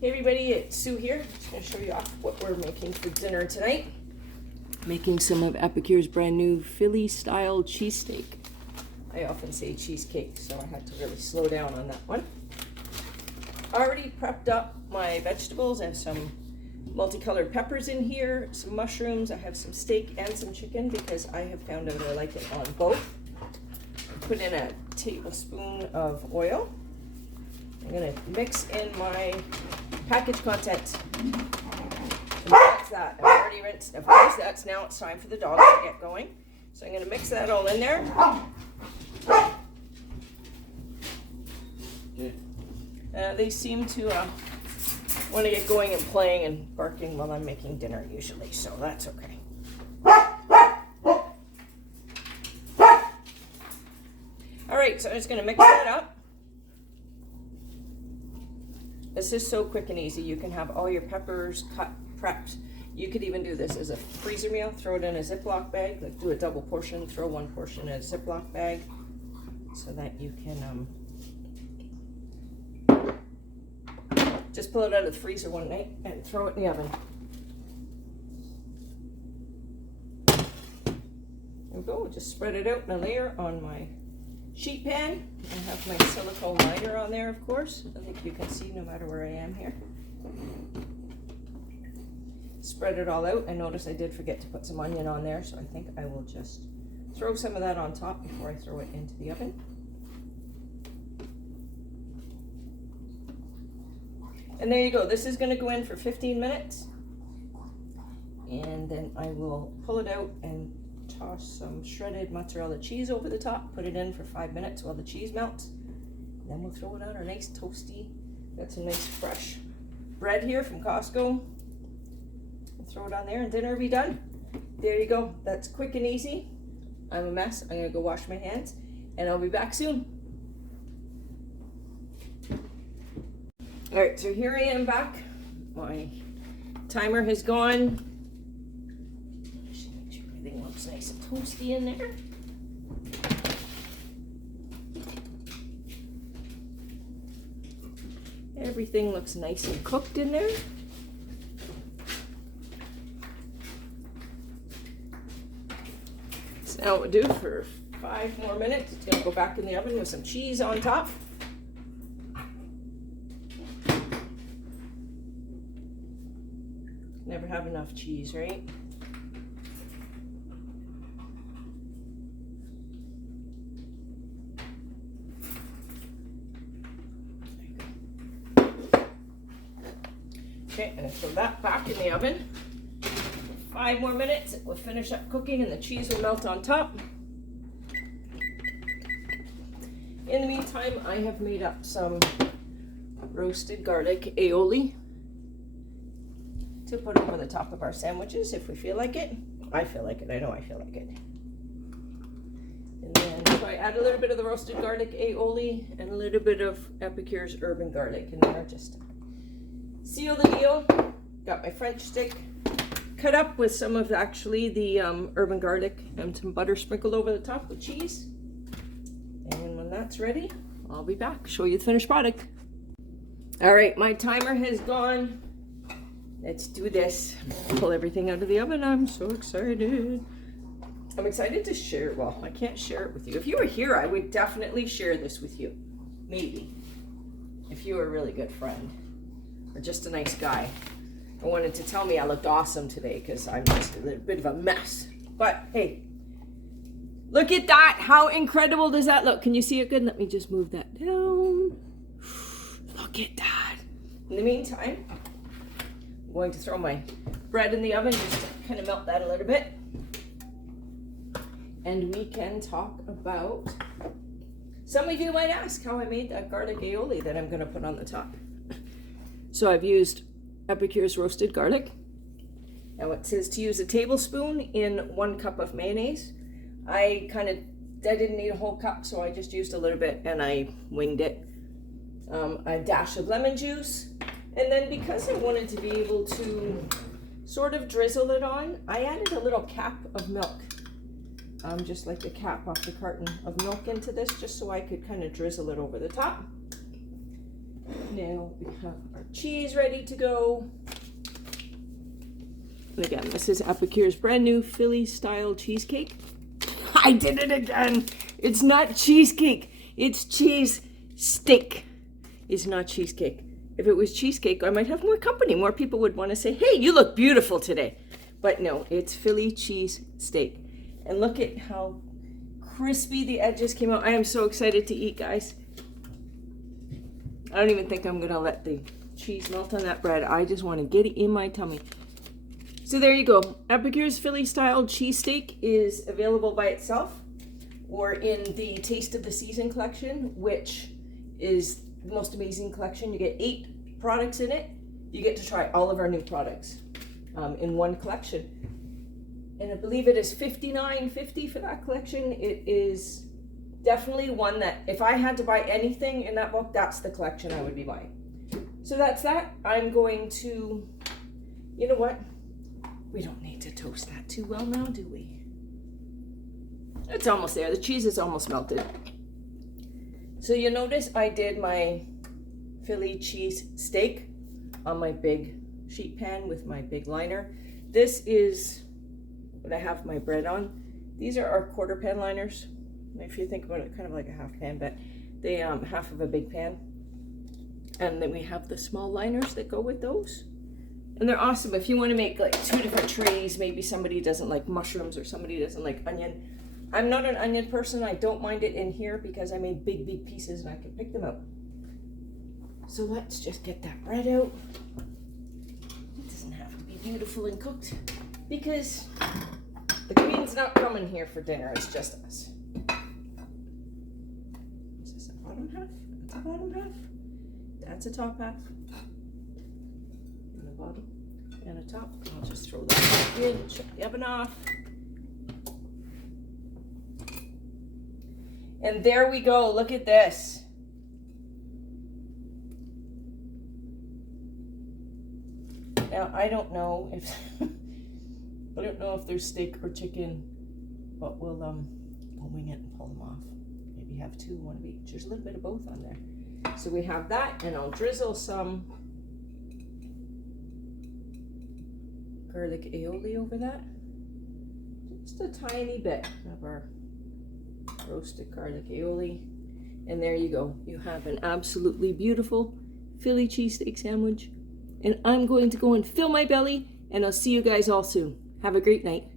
Hey everybody, it's Sue here. I'm just going to show you off what we're making for dinner tonight. Making some of Epicures' brand new Philly style cheesesteak. I often say cheesecake, so I had to really slow down on that one. Already prepped up my vegetables. I have some multicolored peppers in here, some mushrooms. I have some steak and some chicken because I have found out I like it on both. Put in a tablespoon of oil. I'm going to mix in my package contents. That's that. I've already rinsed. Of course, that's now it's time for the dogs to get going. So I'm going to mix that all in there. They seem to want to get going and playing and barking while I'm making dinner usually, so that's okay. All right, so I'm just going to mix that up. This is so quick and easy. You can have all your peppers cut, prepped. You could even do this as a freezer meal. Throw it in a Ziploc bag. Like do a double portion. Throw one portion in a Ziploc bag so that you can just pull it out of the freezer one night and throw it in the oven. There we go. Just spread it out in a layer on my sheet pan. I have my silicone liner on there, of course. I think you can see no matter where I am here. Spread it all out. I noticed I did forget to put some onion on there, so I think I will just throw some of that on top before I throw it into the oven. And there you go. This is going to go in for 15 minutes. And then I will pull it out and toss some shredded mozzarella cheese over the top, put it in for 5 minutes while the cheese melts. Then we'll throw it on our nice toasty. Got some nice fresh bread here from Costco. We'll throw it on there and dinner will be done. There you go. That's quick and easy. I'm a mess. I'm going to go wash my hands and I'll be back soon. All right, so here I am back. My timer has gone. Everything looks nice and toasty in there. Everything looks nice and cooked in there. So now we'll do for 5 more minutes. It's gonna go back in the oven with some cheese on top. Never have enough cheese, right? Okay, and I throw that back in the oven. 5 more minutes, it will finish up cooking and the cheese will melt on top. In the meantime, I have made up some roasted garlic aioli to put over the top of our sandwiches if we feel like it. I feel like it, I know I feel like it. And then so I add a little bit of the roasted garlic aioli and a little bit of Epicures urban garlic in there just to seal the deal. Got my French stick cut up with some of actually the urban garlic and some butter sprinkled over the top with cheese. And when that's ready, I'll be back, show you the finished product. All right, my timer has gone. Let's do this. Pull everything out of the oven. I'm so excited. I'm excited to share. Well, I can't share it with you. If you were here, I would definitely share this with you. Maybe. If you were a really good friend. Or just a nice guy. I wanted to tell me I looked awesome today because I'm just a little bit of a mess. But hey, look at that. How incredible does that look? Can you see it good? Let me just move that down. Look at that. In the meantime, I'm going to throw my bread in the oven just to kind of melt that a little bit. And we can talk about, some of you might ask how I made that garlic aioli that I'm going to put on the top. So I've used Epicures roasted garlic. Now it says to use a tablespoon in 1 cup of mayonnaise. I didn't need a whole cup, so I just used a little bit and I winged it. A dash of lemon juice. And then because I wanted to be able to sort of drizzle it on, I added a little cap of milk. Just like the cap off the carton of milk into this, just so I could kind of drizzle it over the top. Now we have our cheese ready to go. And again, this is Epicures' brand new Philly style cheesecake. I did it again. It's not cheesecake. It's cheesesteak. It's not cheesecake. If it was cheesecake, I might have more company. More people would want to say, hey, you look beautiful today. But no, it's Philly cheesesteak. And look at how crispy the edges came out. I am so excited to eat, guys. I don't even think I'm going to let the cheese melt on that bread. I just want to get it in my tummy. So there you go. Epicures Philly style cheesesteak is available by itself or in the Taste of the Season collection, which is the most amazing collection. You get 8 products in it. You get to try all of our new products in one collection. And I believe it is $59.50 for that collection. It is definitely one that if I had to buy anything in that book, that's the collection I would be buying. So that's that. I'm going to, you know what? We don't need to toast that too well now, do we? It's almost there. The cheese is almost melted. So you notice I did my Philly cheese steak on my big sheet pan with my big liner. This is what I have my bread on. These are our quarter pan liners. If you think about it, kind of like a half pan, but they half of a big pan. And then we have the small liners that go with those. And they're awesome if you want to make like 2 different trays. Maybe somebody doesn't like mushrooms or somebody doesn't like onion. I'm not an onion person. I don't mind it in here because I made big pieces and I can pick them out. So let's just get that bread out. It doesn't have to be beautiful and cooked because the queen's not coming here for dinner. It's just us. Is this a bottom half? That's a bottom half. That's a top half. And a bottom and a top. I'll just throw that back in, shut the oven off. And there we go. Look at this. Now I don't know if there's steak or chicken, but we'll wing it and pull them off. Maybe have 2, 1 of each. There's a little bit of both on there. So we have that, and I'll drizzle some garlic aioli over that. Just a tiny bit of our roasted garlic aioli. And there you go. You have an absolutely beautiful Philly cheesesteak sandwich. And I'm going to go and fill my belly, and I'll see you guys all soon. Have a great night.